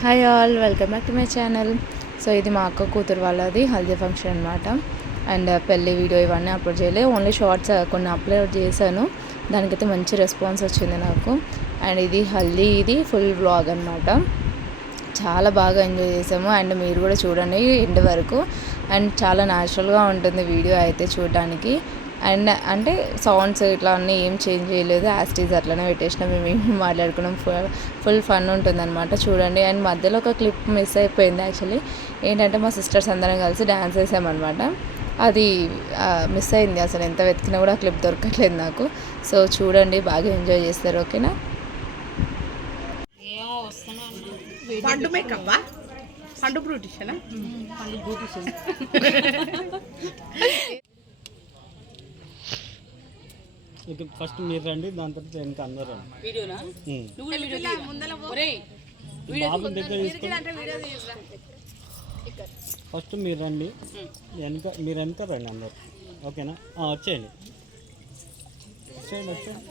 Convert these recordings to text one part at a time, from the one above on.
Hi all, welcome back to my channel. So ఇది మా అక్క కూతురు వాళ్ళది హల్దీ ఫంక్షన్ అనమాట. అండ్ పెళ్ళి వీడియో ఇవన్నీ అప్లోడ్ చేయలేదు, ఓన్లీ షార్ట్స్ కొన్ని అప్లోడ్ చేశాను. దానికైతే మంచి రెస్పాన్స్ వచ్చింది నాకు. అండ్ ఇది హల్దీ, ఇది ఫుల్ వ్లాగ్ అనమాట. చాలా బాగా ఎంజాయ్ చేసాము. అండ్ మీరు కూడా చూడండి ఎండ్ వరకు. అండ్ చాలా న్యాచురల్గా ఉంటుంది వీడియో అయితే చూడడానికి. అండ్ అంటే సౌండ్స్ ఇట్లా అన్నీ ఏం చేంజ్ చేయలేదు, యాస్టీజ్ అట్లనే పెట్టేసినాం. మేము ఏం మాట్లాడుకున్నాం, ఫుల్ ఫన్ ఉంటుంది అనమాట. చూడండి. అండ్ మధ్యలో ఒక క్లిప్ మిస్ అయిపోయింది యాక్చువల్లీ. ఏంటంటే మా సిస్టర్స్ అందరం కలిసి డ్యాన్స్ వేసామన్నమాట. అది మిస్ అయింది, అసలు ఎంత వెతికినా కూడా ఆ క్లిప్ దొరకట్లేదు నాకు. సో చూడండి, బాగా ఎంజాయ్ చేస్తారు. ఓకేనా? పండు మేకప్, పండు బ్యూటిషియన్, పండు బ్యూటిషియన్. ఫస్ట్ మీరు రండి, దాని తర్వాత వెనక అందరూ రండి. బాబు దగ్గర తీసుకొని ఫస్ట్ మీరు రండి, మీరు వెనక రండి అందరు. ఓకేనా? వచ్చేయండి వచ్చేయండి వచ్చేయండి.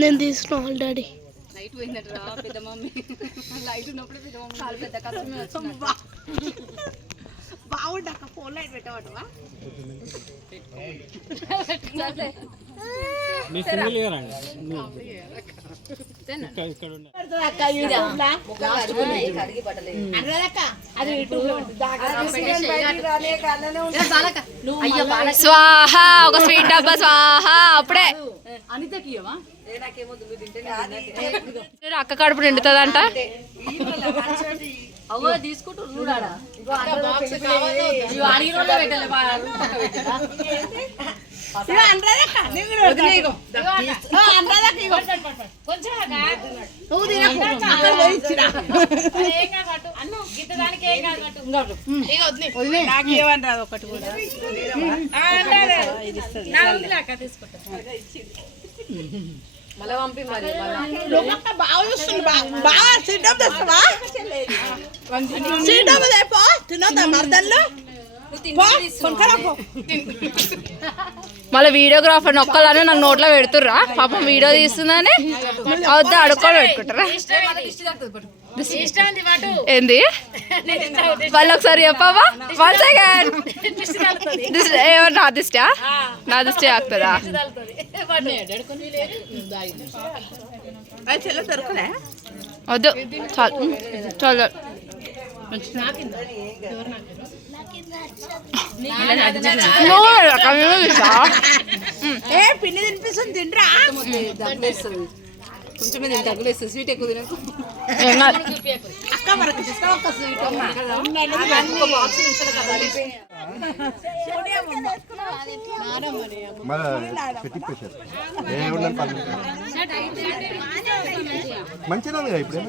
నేను తీసుకున్నా ఆల్రెడీ. లైట్ పోయిందట్రా పెద్ద మమ్మీ. లైట్ ఉన్నప్పుడు పెద్ద మమ్మీ చాలా పెద్ద కష్టమే వచ్చింది. బాగుండక ఫోన్ లైట్ పెట్టవటవా? మీ సింగిల్ గా రండి. స్వాహ, ఒక స్వీట్ డబ్బా స్వాహ. అప్పుడే అక్క కడుపు నిండుతుందంట. తీసుకుంటున్నాడా? ఒకటి కూడా మళ్ళీ పంపి మరి బాగా చూస్తుంది. బాగా సిడ్డం తెస్తావా? సిడ్డం అయిపో తినొద్దా మర్దల్లో? మళ్ళీ వీడియోగ్రాఫర్ ఒక్కదానే నాకు నోట్లో పెడుతుర్రా, పాపం వీడియో తీస్తుందని అవుతా అడుక్కొని పెట్టుకుంటారా? ఏంది వాళ్ళు ఒకసారి చెప్పావా? 1 సెకండ్. ఏమన్నా నా దిష్టా? నా దిష్టి ఆగుతుందా? వద్దు, చాలు చాలు. పిండి తినిపిస్తుంది, తిండ్రా. కొంచెం తగ్గులేస్తుంది, స్వీట్ ఎక్కువ తినకు. అక్క వరకు ఒక స్వీట్ మంచిగా ఉంది ఇప్పుడు.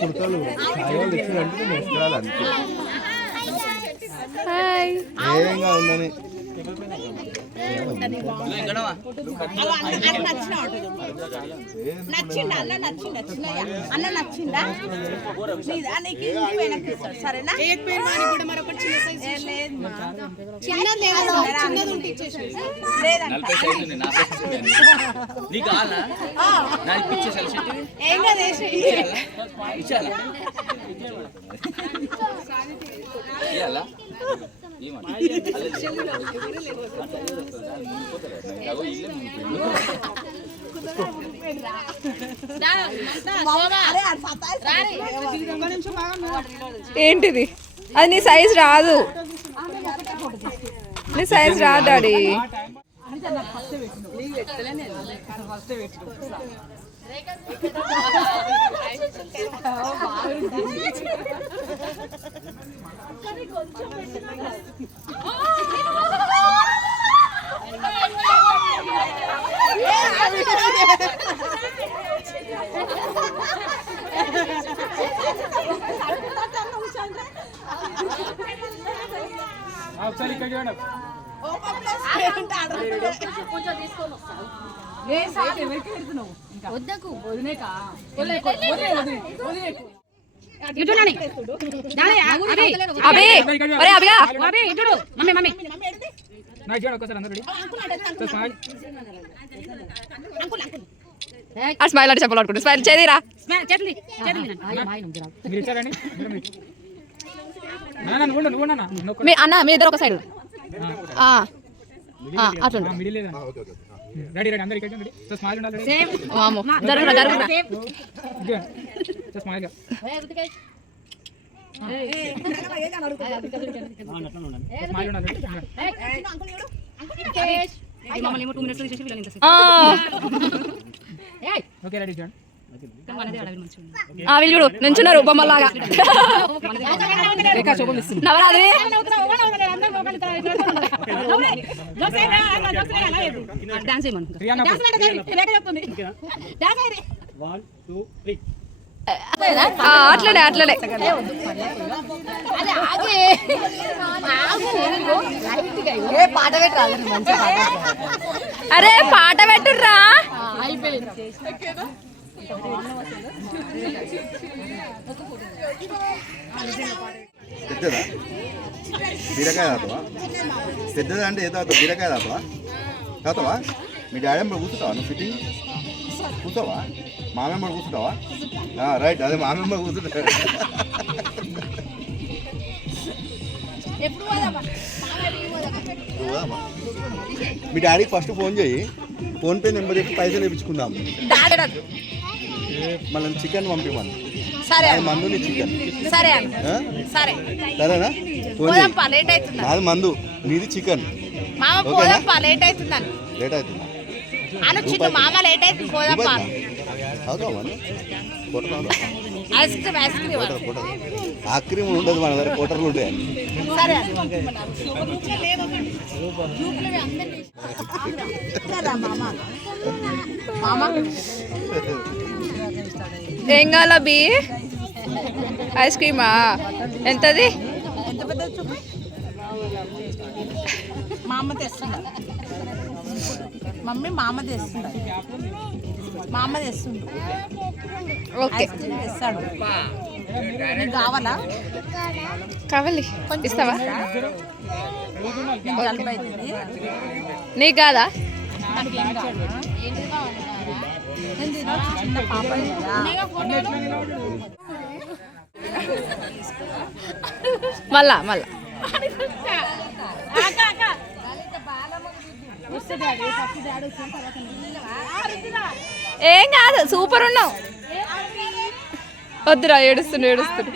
కుర్తాలు ఇచ్చినట్టు నేర్చుకోవాలి అంతే. ఏయంగా ఉందని నచ్చిందా అన్న? నచ్చిందా అన్న? నచ్చిందా? సరేనా? ఏం కదేసి ఏంటిది? అది నీ సైజ్ రాదు, నీ సైజ్ రాదు డాడీ. ఒకసారి ఇక్కడ చూడండి. స్మైల్ అంటే చెప్పాలనుకుంటు స్మైల్ చేదిరా మీ అన్న మీ ఇద్దరు ఒక సైడ్ అట్లా జరుగురా జరుగురా వీళ్ళు నుంచున్నారు బొమ్మలాగా నవరాత్రి అట్లనే అట్లనే అరే పాట పెట్టుర్రా పెద్దదా బీరకాయ తాతవా పెద్దదా అంటే ఏ తాత బీరకాయ తాతవా తాతవా మీ డాడీ ఎంబడి కూర్చుంటావా నువ్వు ఫిట్టింగ్ కూర్చోవా మామెంబడి కూర్చుంటావా రైట్ అదే మామెంబడి కూర్చుంటా మీ డాడీకి ఫస్ట్ ఫోన్ చేయి ఫోన్పే నెంబర్ చెప్పి పైసలు వేయించుకుందాం మళ్ళీ చికెన్ పంపిమని మందు నీ చికెన్ సరేనా ఫోన్ నాది మందు నీది చికెన్ లేట్ అవుతుందా ఆ క్రీమ్ ఉండదు మన దగ్గర కోటర్లు ఉంటాయి ఏం కావాలా బి ఐస్ క్రీమా ఎంతది మా అమ్మ తెస్తుందా మమ్మీ మా అమ్మ తెస్తుందా మా అమ్మ తెస్తుంది ఓకే తెస్తాడు నీకు కావాలా కావాలి ఇస్తావా జలుబు అవుతుంది నీకు కాదా నేను తినొచ్చు చిన్న పాప మళ్ళా మళ్ళా ఏం కాదు సూపర్ ఉన్నావు వద్దురా ఏడుస్తుండు ఏడుస్తుండు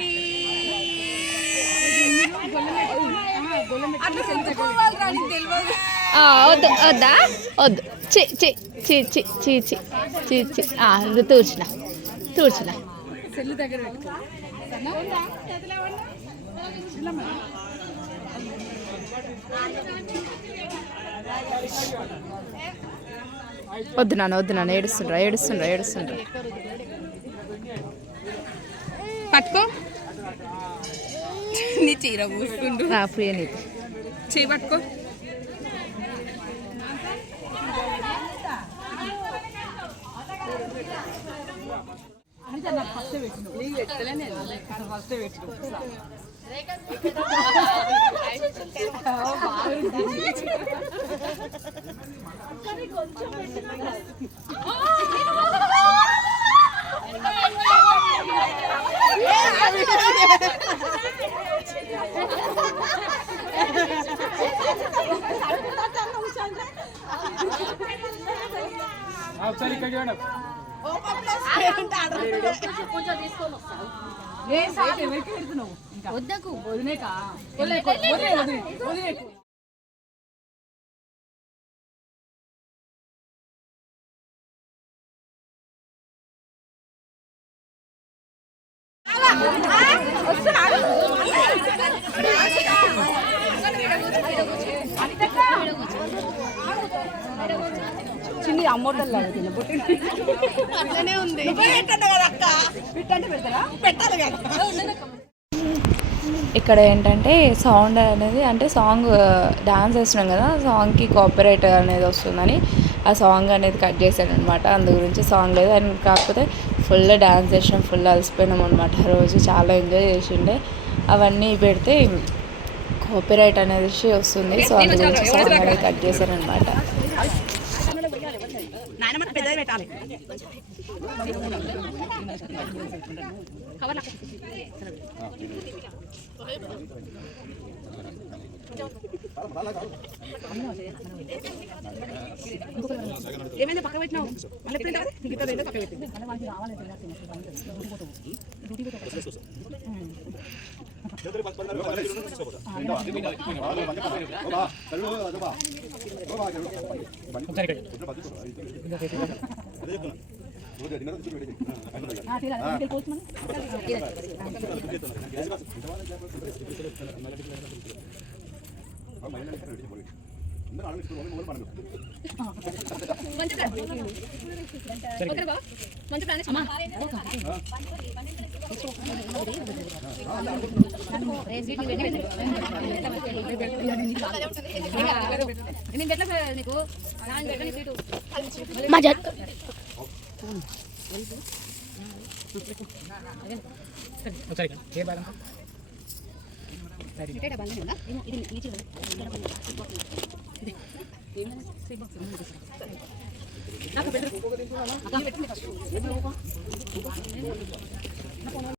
వద్దు వద్దా వద్దు చి చి చి చి చి చి చి చి తూర్చిన తూర్చిన వద్దు నాన్న ఏడుస్తుండ్రా ఏడుస్తుండ్రా ఏడుస్తుండ్రా పట్టుకో నీ చీర కూర్చుండు ప్రియ నీది చేయి పట్టుకో చిన్ని అమ్మోటల్ అట్లనే ఉంది పెట్టండి కదా అక్క పెట్టండి పెడతారా పెట్టాలి కదా ఇక్కడ ఏంటంటే సౌండ్ అనేది అంటే సాంగ్ డాన్స్ వేస్తున్నాం కదా సాంగ్కి కాపీరైట్ అనేది వస్తుందని ఆ సాంగ్ అనేది కట్ చేశాడు అనమాట. అందు గురించి సాంగ్ లేదు. అండ్ కాకపోతే ఫుల్ డాన్స్ చేసినాం, ఫుల్ అలసిపోయినాం అనమాట. రోజు చాలా ఎంజాయ్ చేసిండే. అవన్నీ పెడితే కాపీరైట్ అనేది వస్తుంది. సో అందు గురించి సాంగ్ అనేది కట్ చేశారనమాట. ఏమైనా పక్క పెట్టినావు మళ్ళీ ఎప్పుడు పక్క పెట్టి మజా